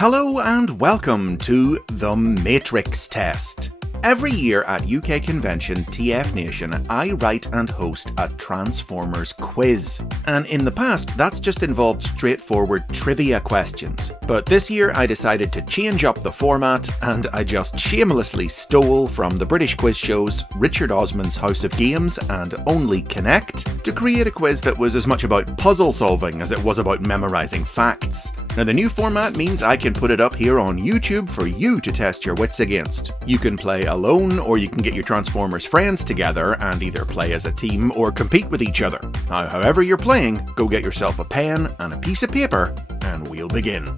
Hello and welcome to the Matrix Test. Every year at UK convention TFNation, I write and host a Transformers quiz. And in the past, that's just involved straightforward trivia questions. But this year I decided to change up the format, and I just shamelessly stole from the British quiz shows Richard Osman's House of Games and Only Connect to create a quiz that was as much about puzzle solving as it was about memorising facts. Now the new format means I can put it up here on YouTube for you to test your wits against. You can play alone, or you can get your Transformers friends together and either play as a team or compete with each other. Now, however you're playing, go get yourself a pen and a piece of paper, and we'll begin.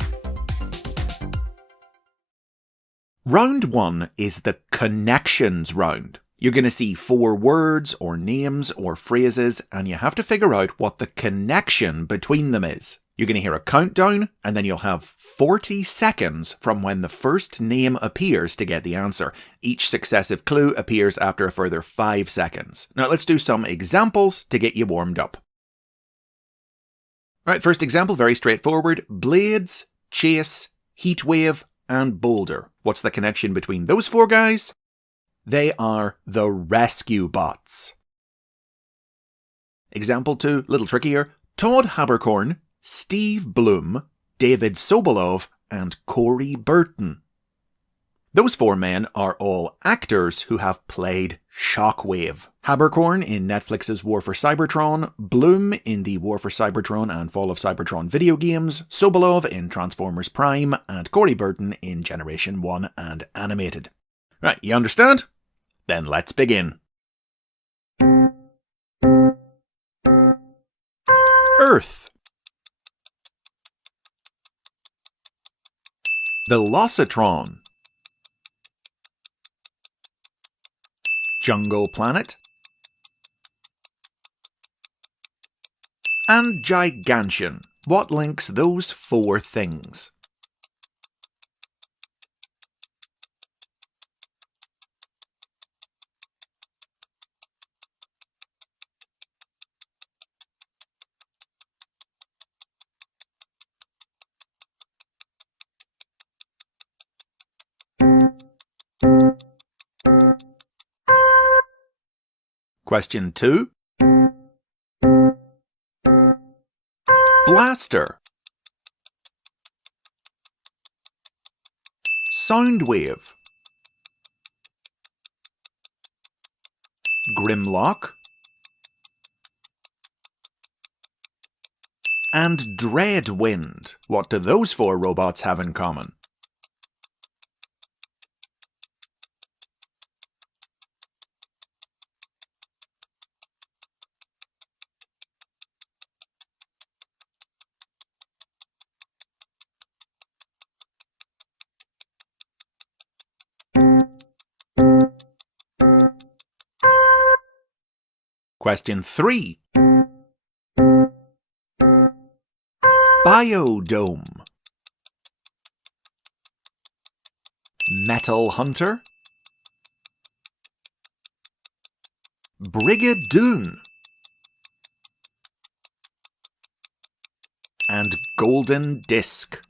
Round 1 is the connections round. You're going to see 4 words or names or phrases, and you have to figure out what the connection between them is. You're going to hear a countdown, and then you'll have 40 seconds from when the first name appears to get the answer. Each successive clue appears after a further 5 seconds. Now let's do some examples to get you warmed up. Right, first example, very straightforward. Blades, Chase, Heatwave, and Boulder. What's the connection between those 4 guys? They are the rescue bots. Example 2, little trickier. Todd Haberkorn, Steve Bloom, David Sobolov, and Corey Burton. Those 4 men are all actors who have played Shockwave. Haberkorn in Netflix's War for Cybertron, Bloom in the War for Cybertron and Fall of Cybertron video games, Sobolov in Transformers Prime, and Corey Burton in Generation 1 and Animated. Right, you understand? Then let's begin. Earth. Velocitron. Jungle Planet. And Gigantian. What links those 4 things? Question 2. Blaster. Soundwave. Grimlock. And Dreadwind. What do those 4 robots have in common? Question 3. Biodome. Metal Hunter. Brigadoon. And Golden Disc.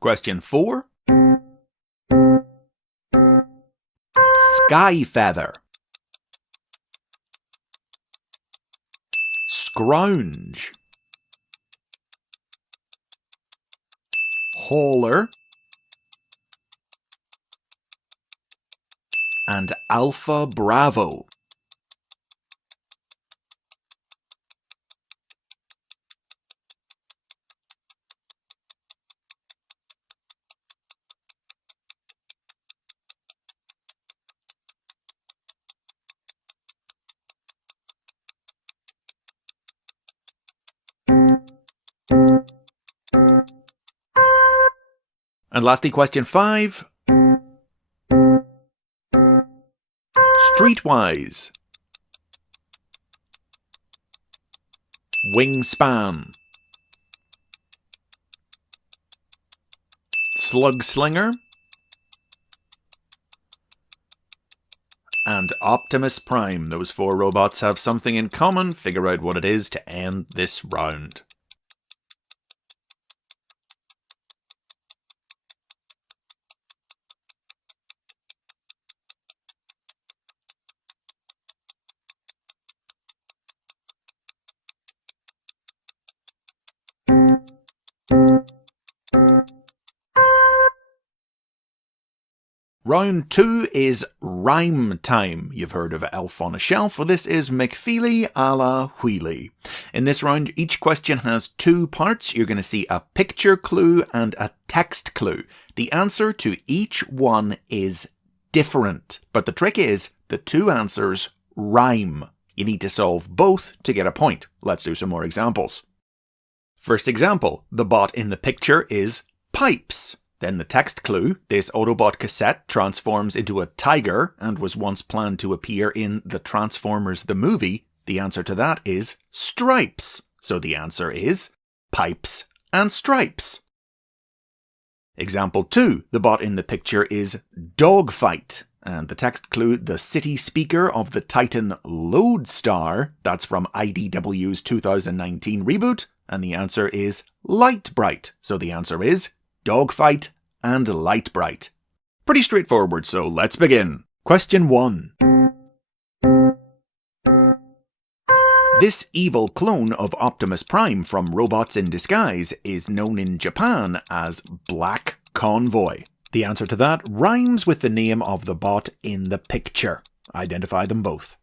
Question 4. Skyfeather. Scrounge. Hauler. And Alpha Bravo. And lastly, question 5. Streetwise. Wingspan. Slug Slinger. And Optimus Prime. Those 4 robots have something in common. Figure out what it is to end this round. Round 2 is rhyme time. You've heard of Elf on a Shelf. Well, this is McFeely a la Wheelie. In this round, each question has 2 parts. You're going to see a picture clue and a text clue. The answer to each one is different, but the trick is the 2 answers rhyme. You need to solve both to get a point. Let's do some more examples. First example, the bot in the picture is pipes. Then the text clue, this Autobot cassette transforms into a tiger and was once planned to appear in The Transformers the movie. The answer to that is stripes. So the answer is pipes and stripes. Example 2, the bot in the picture is dogfight. And the text clue, the city speaker of the Titan Lodestar. That's from IDW's 2019 reboot. And the answer is light bright. So the answer is dogfight and light bright. Pretty straightforward, so let's begin. Question 1. This evil clone of Optimus Prime from Robots in Disguise is known in Japan as Black Convoy. The answer to that rhymes with the name of the bot in the picture. Identify them both.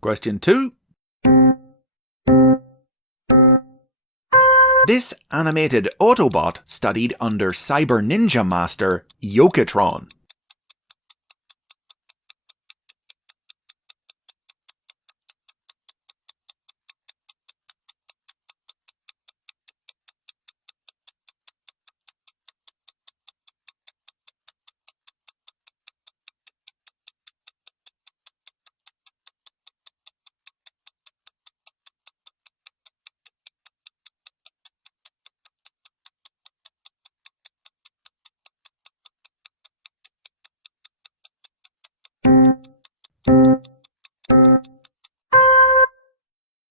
Question 2. This animated Autobot studied under Cyber Ninja Master Yokotron.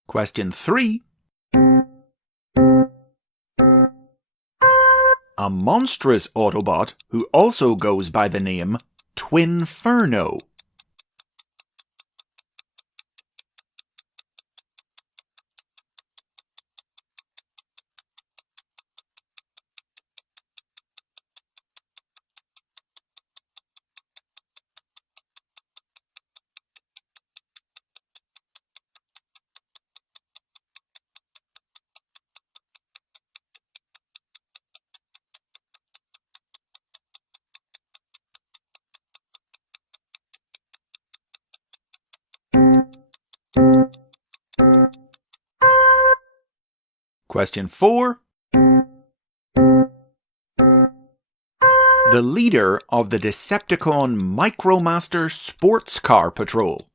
Question 3. A monstrous Autobot who also goes by the name Twinferno. Question 4. The leader of the Decepticon Micromaster Sports Car Patrol.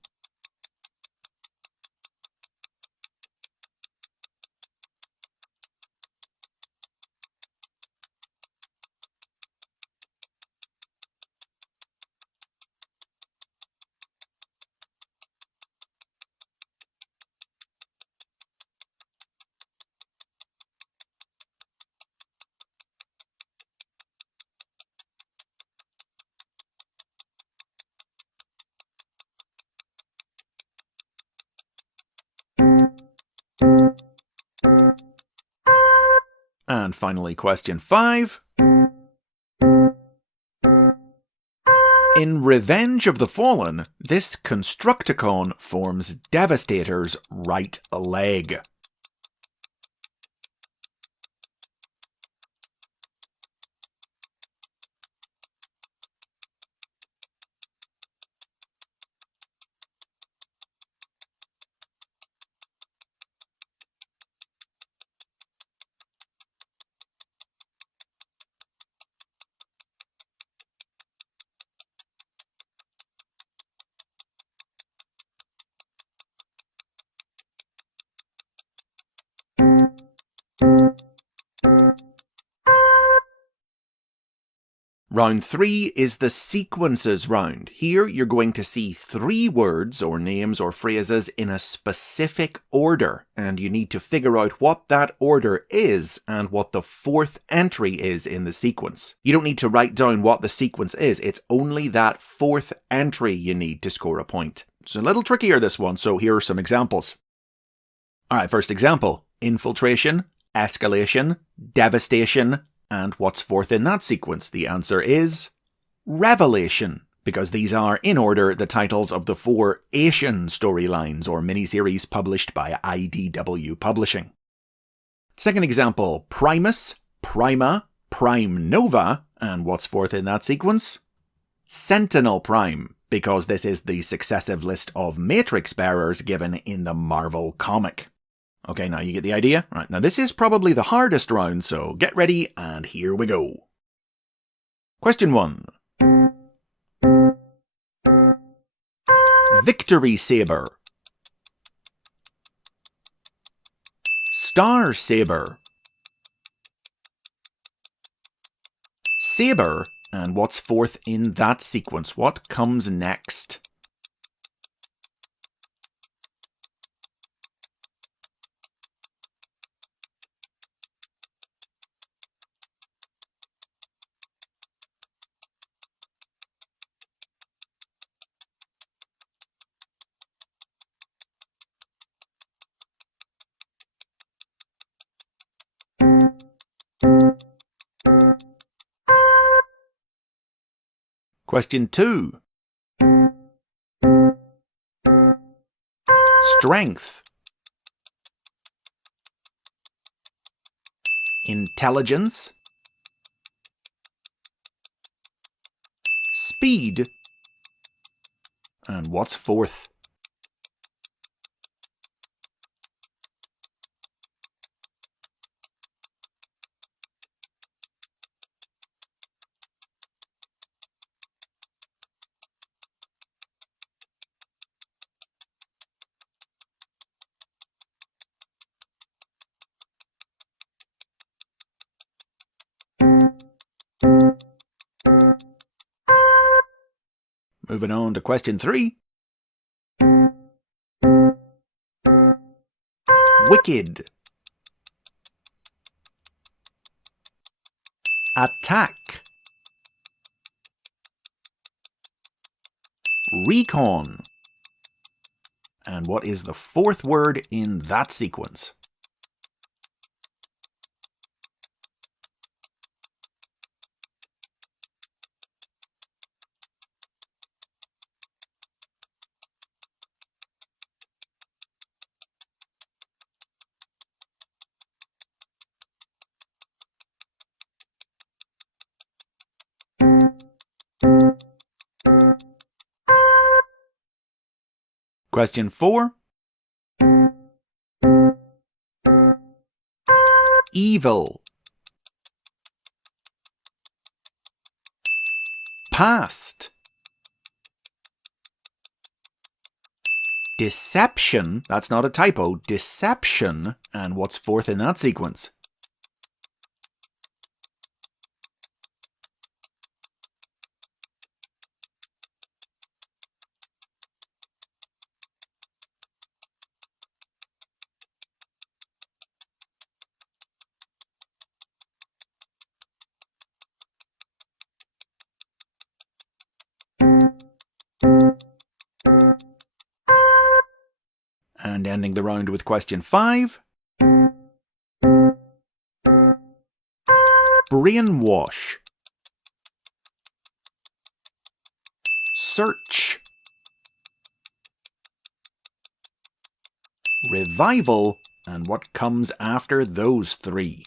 And finally, question 5. In Revenge of the Fallen, this Constructicon forms Devastator's right leg. Round 3 is the sequences round. Here you're going to see 3 words or names or phrases in a specific order, and you need to figure out what that order is and what the 4th entry is in the sequence. You don't need to write down what the sequence is, it's only that 4th entry you need to score a point. It's a little trickier this one, so here are some examples. Alright, first example. Infiltration, escalation, devastation, and what's 4th in that sequence? The answer is Revelation, because these are, in order, the titles of the 4 Asian storylines or miniseries published by IDW Publishing. Second example, Primus, Prima, Prime Nova, and what's 4th in that sequence? Sentinel Prime, because this is the successive list of Matrix bearers given in the Marvel comic. Okay, now you get the idea? Right, now this is probably the hardest round, so get ready, and here we go. Question 1. Victory Saber. Star Saber. Saber, and what's 4th in that sequence? What comes next? Question 2. Strength. Intelligence. Speed. And what's 4th? Moving on to question 3. Wicked. Attack. Recon. And what is the 4th word in that sequence? Question 4. Evil. Past. Deception. That's not a typo. Deception. And what's 4th in that sequence? And ending the round with question 5. Brainwash. search, revival, and what comes after those three.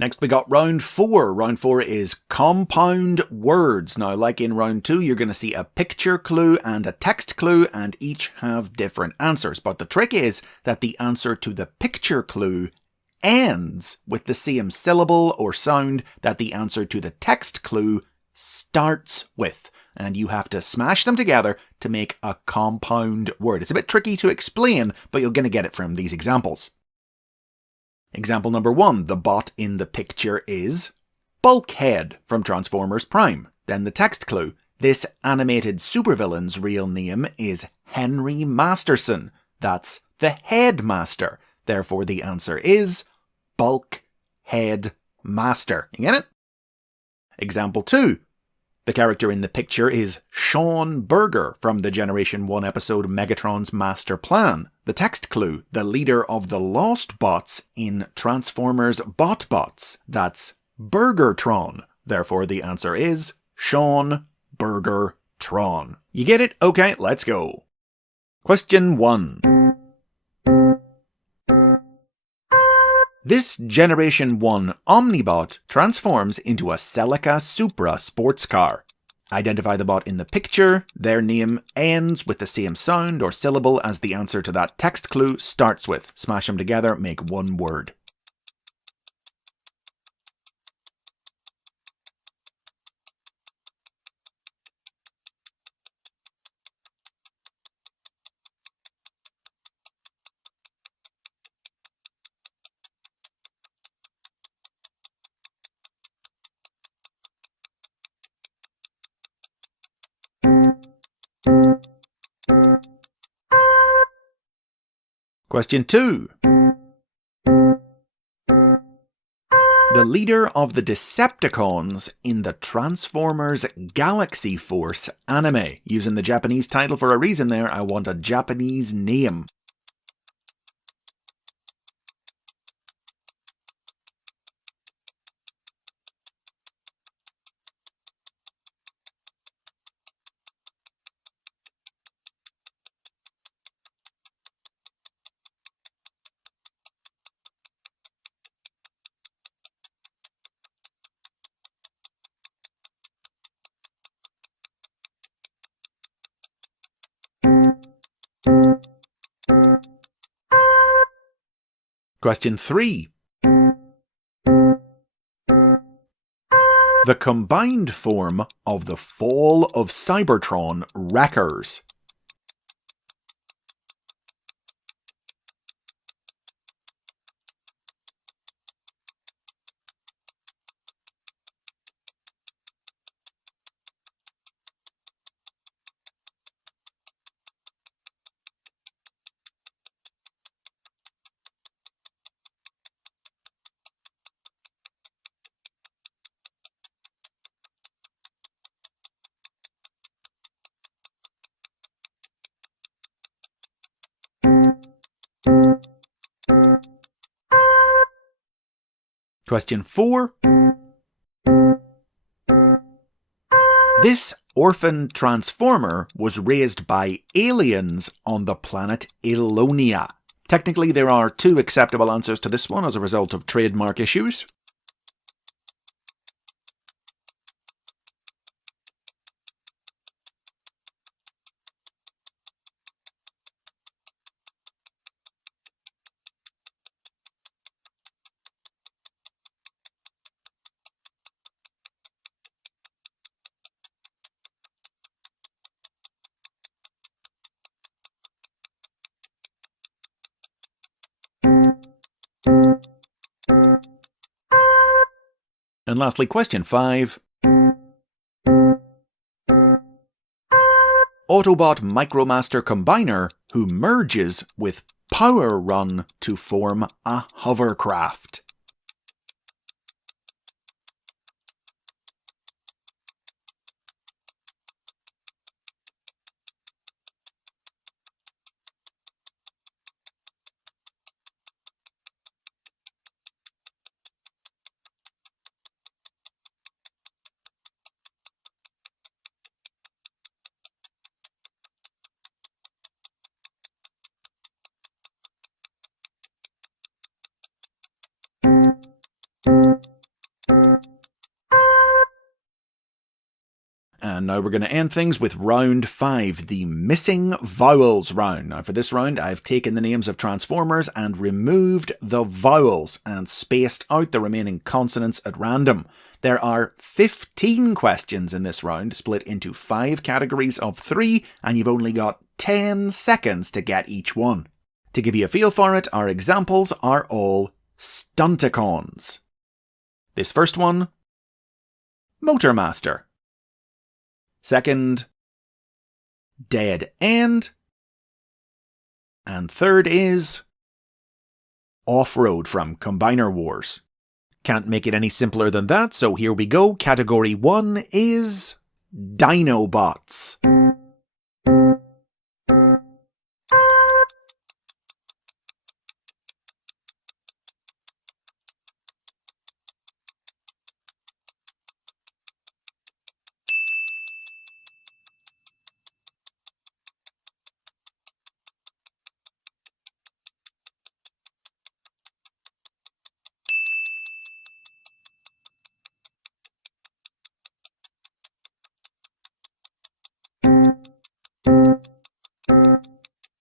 Next we got round 4. Round 4 is compound words. Now, like in round 2, you're going to see a picture clue and a text clue, and each have different answers. But the trick is that the answer to the picture clue ends with the same syllable or sound that the answer to the text clue starts with. And you have to smash them together to make a compound word. It's a bit tricky to explain, but you're going to get it from these examples. Example number 1, the bot in the picture is Bulkhead from Transformers Prime. Then the text clue, this animated supervillain's real name is Henry Masterson. That's the headmaster. Therefore the answer is Bulkhead Master. You get it? Example 2, the character in the picture is Sean Berger from the Generation 1 episode Megatron's Master Plan. The text clue, the leader of the Lost Bots in Transformers BotBots. That's Burgertron. Therefore the answer is Sean Burgertron. You get it? Okay, let's go. Question 1. This Generation 1 Omnibot transforms into a Celica Supra sports car. Identify the bot in the picture. Their name ends with the same sound or syllable as the answer to that text clue starts with. Smash them together, make one word. Question 2. The leader of the Decepticons in the Transformers Galaxy Force anime. Using the Japanese title for a reason there, I want a Japanese name. Question 3. The combined form of the Fall of Cybertron Wreckers. Question 4. This orphan transformer was raised by aliens on the planet Ilonia. Technically, there are 2 acceptable answers to this one as a result of trademark issues. And lastly, question 5. Autobot Micromaster Combiner who merges with Power Run to form a hovercraft. And now we're going to end things with round 5, the missing vowels round. Now for this round I've taken the names of Transformers and removed the vowels and spaced out the remaining consonants at random. There are 15 questions in this round, split into 5 categories of 3, and you've only got 10 seconds to get each one. To give you a feel for it, our examples are all Stunticons. This first one, Motormaster. Second, Dead End. And third is Off-Road from Combiner Wars. Can't make it any simpler than that, so here we go. Category 1 is Dinobots.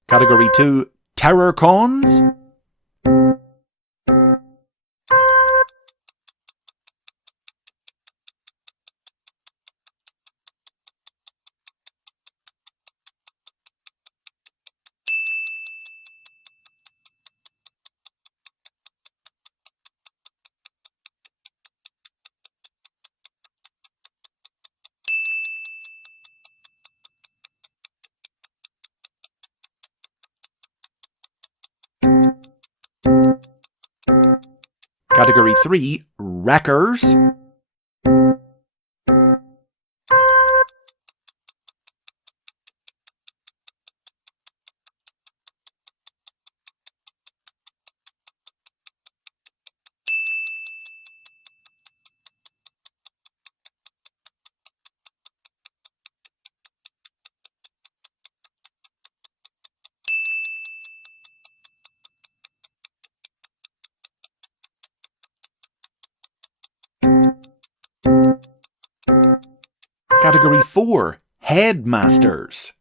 Category 2, Terrorcons. Category 3, Wreckers. Category 4, Headmasters.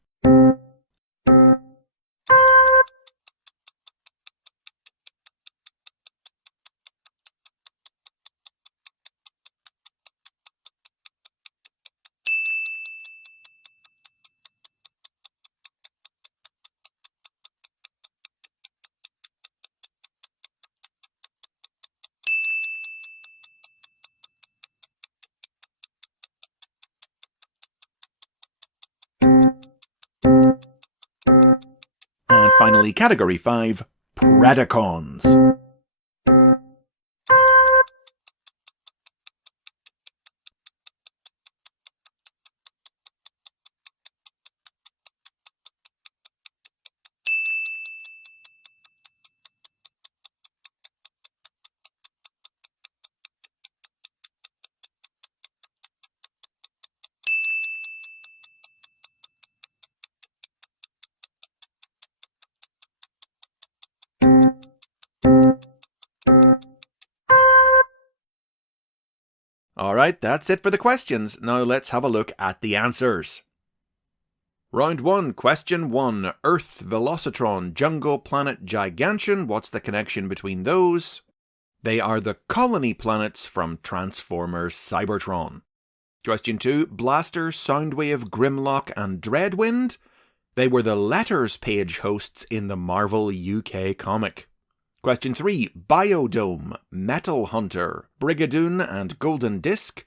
And finally, Category 5, Predacons. Alright, that's it for the questions. Now let's have a look at the answers. Round 1, question 1. Earth, Velocitron, Jungle Planet, Gigantion. What's the connection between those? They are the colony planets from Transformers Cybertron. Question 2. Blaster, Soundwave, Grimlock and Dreadwind. They were the letters page hosts in the Marvel UK comic. Question 3. Biodome, Metal Hunter, Brigadoon and Golden Disc.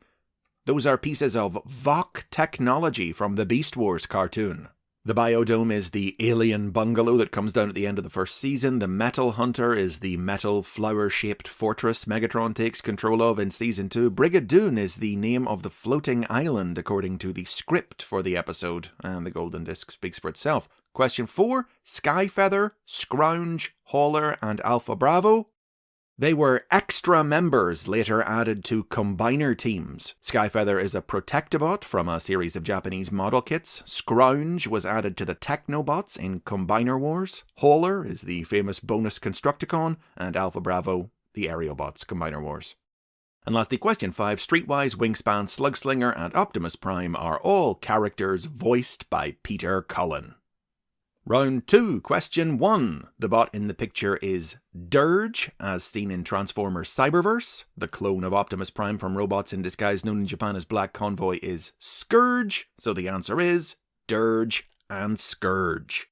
Those are pieces of Vok technology from the Beast Wars cartoon. The Biodome is the alien bungalow that comes down at the end of the first season. The Metal Hunter is the metal flower-shaped fortress Megatron takes control of in Season 2. Brigadoon is the name of the floating island according to the script for the episode, and the Golden Disc speaks for itself. Question 4. Skyfeather, Scrounge, Hauler, and Alpha Bravo. They were extra members later added to Combiner teams. Skyfeather is a Protectobot from a series of Japanese model kits. Scrounge was added to the Technobots in Combiner Wars. Hauler is the famous bonus Constructicon, and Alpha Bravo, the Aerobots Combiner Wars. And lastly, question 5. Streetwise, Wingspan, Slugslinger, and Optimus Prime are all characters voiced by Peter Cullen. Round 2, question 1. The bot in the picture is Dirge, as seen in Transformers Cyberverse. The clone of Optimus Prime from Robots in Disguise, known in Japan as Black Convoy, is Scourge, so the answer is Dirge and Scourge.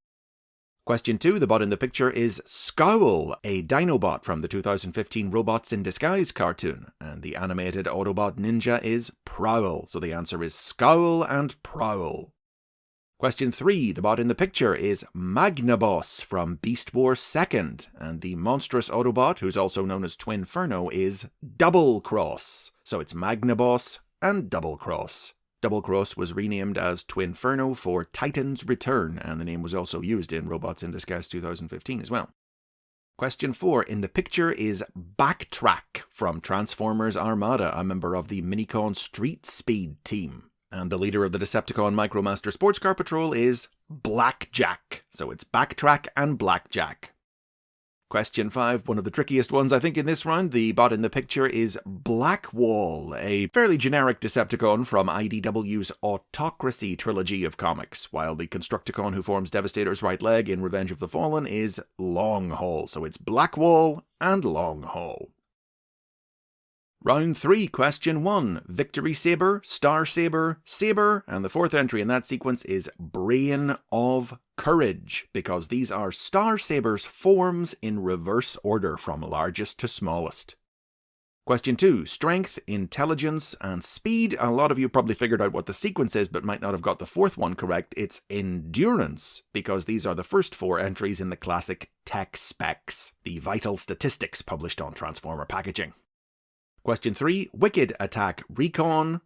Question 2. The bot in the picture is Scowl, a Dinobot from the 2015 Robots in Disguise cartoon, and the animated Autobot ninja is Prowl, so the answer is Scowl and Prowl. Question 3. The bot in the picture is Magnaboss from Beast Wars 2nd, and the monstrous Autobot, who's also known as Twinferno, is Double Cross. So it's Magnaboss and Double Cross. Double Cross was renamed as Twinferno for Titan's Return, and the name was also used in Robots in Disguise 2015 as well. Question 4. In the picture is Backtrack from Transformers Armada, a member of the Minicon Street Speed team. And the leader of the Decepticon Micromaster Sports Car Patrol is Blackjack. So it's Backtrack and Blackjack. Question 5, one of the trickiest ones I think in this round. The bot in the picture is Blackwall, a fairly generic Decepticon from IDW's Autocracy trilogy of comics, while the Constructicon who forms Devastator's right leg in Revenge of the Fallen is Longhaul. So it's Blackwall and Longhaul. Round 3, question 1. Victory Saber, Star Saber, Saber, and the fourth entry in that sequence is Brain of Courage, because these are Star Saber's forms in reverse order from largest to smallest. Question 2. Strength, Intelligence, and Speed. A lot of you probably figured out what the sequence is, but might not have got the fourth one correct. It's Endurance, because these are the first 4 entries in the classic Tech Specs, the vital statistics published on Transformer packaging. Question 3. Wicked Attack Recon.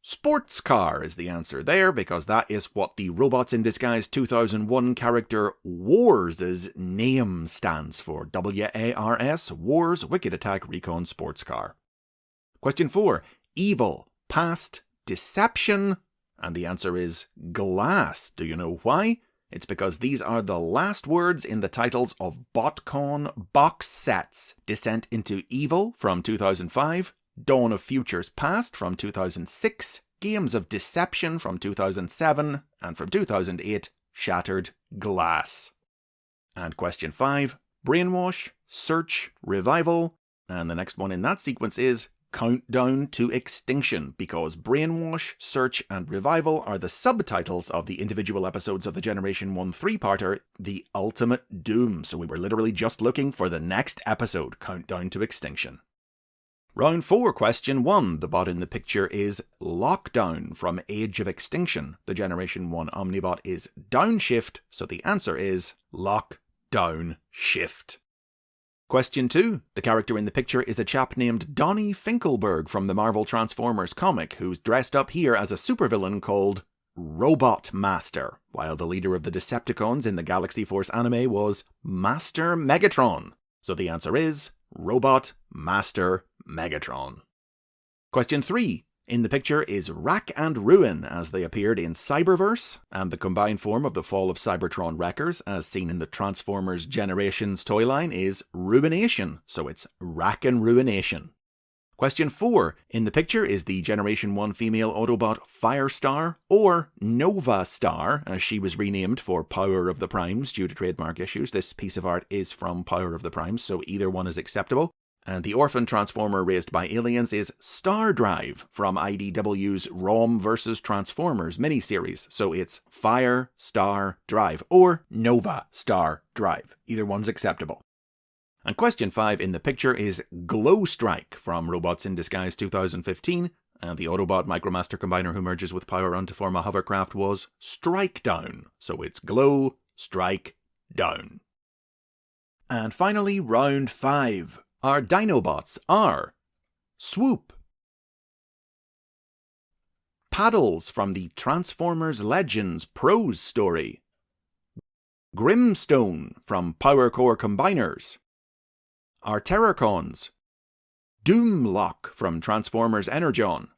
Sports Car is the answer there, because that is what the Robots in Disguise 2001 character Wars' name stands for. WARS, Wars Wicked Attack Recon Sports Car. Question 4. Evil, Past, Deception, and the answer is Glass. Do you know why? It's because these are the last words in the titles of BotCon box sets. Descent into Evil from 2005, Dawn of Futures Past from 2006, Games of Deception from 2007, and from 2008, Shattered Glass. And question 5, Brainwash, Search, Revival, and the next one in that sequence is Countdown to Extinction, because Brainwash, Search, and Revival are the subtitles of the individual episodes of the Generation 1 3-parter, The Ultimate Doom. So we were literally just looking for the next episode, Countdown to Extinction. Round 4, question 1. The bot in the picture is Lockdown from Age of Extinction. The Generation 1 Omnibot is Downshift, so the answer is Lockdown Shift. Question 2. The character in the picture is a chap named Donnie Finkelberg from the Marvel Transformers comic, who's dressed up here as a supervillain called Robot Master, while the leader of the Decepticons in the Galaxy Force anime was Master Megatron. So the answer is Robot Master Megatron. Question 3. In the picture is Rack and Ruin, as they appeared in Cyberverse, and the combined form of the Fall of Cybertron Wreckers, as seen in the Transformers Generations toy line, is Ruination, so it's Rack and Ruination. Question 4. In the picture is the Generation 1 female Autobot Firestar, or Nova Star, as she was renamed for Power of the Primes due to trademark issues. This piece of art is from Power of the Primes, so either one is acceptable. And the orphan transformer raised by aliens is Star Drive from IDW's ROM vs. Transformers miniseries. So it's Fire Star Drive or Nova Star Drive. Either one's acceptable. And question 5 in the picture is Glow Strike from Robots in Disguise 2015. and the Autobot Micromaster Combiner who merges with Power Run to form a hovercraft was Strike Down, so it's Glow, Strike, Down. And finally, round 5. Our Dinobots are Swoop, Paddles from the Transformers Legends prose story, Grimstone from Power Core Combiners, our Terrorcons, Doomlock from Transformers Energon,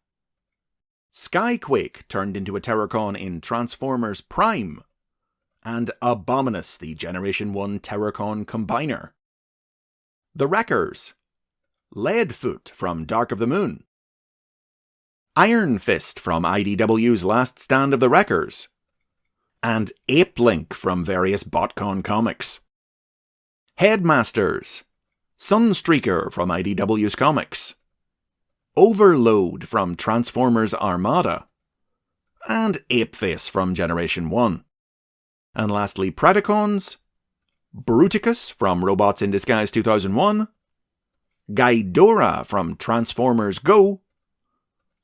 Skyquake turned into a Terrorcon in Transformers Prime, and Abominus, the Generation 1 Terrorcon Combiner. The Wreckers, Leadfoot from Dark of the Moon, Iron Fist from IDW's Last Stand of the Wreckers, and Apelink from various BotCon comics. Headmasters, Sunstreaker from IDW's comics, Overload from Transformers Armada, and Apeface from Generation 1. And lastly, Predacons, Bruticus from Robots in Disguise 2001, Ghidorah from Transformers Go,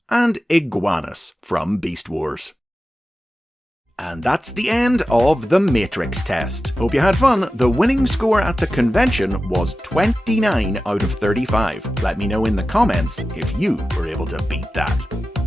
and Iguanus from Beast Wars. And that's the end of the Matrix test. Hope you had fun. The winning score at the convention was 29 out of 35. Let me know in the comments if you were able to beat that.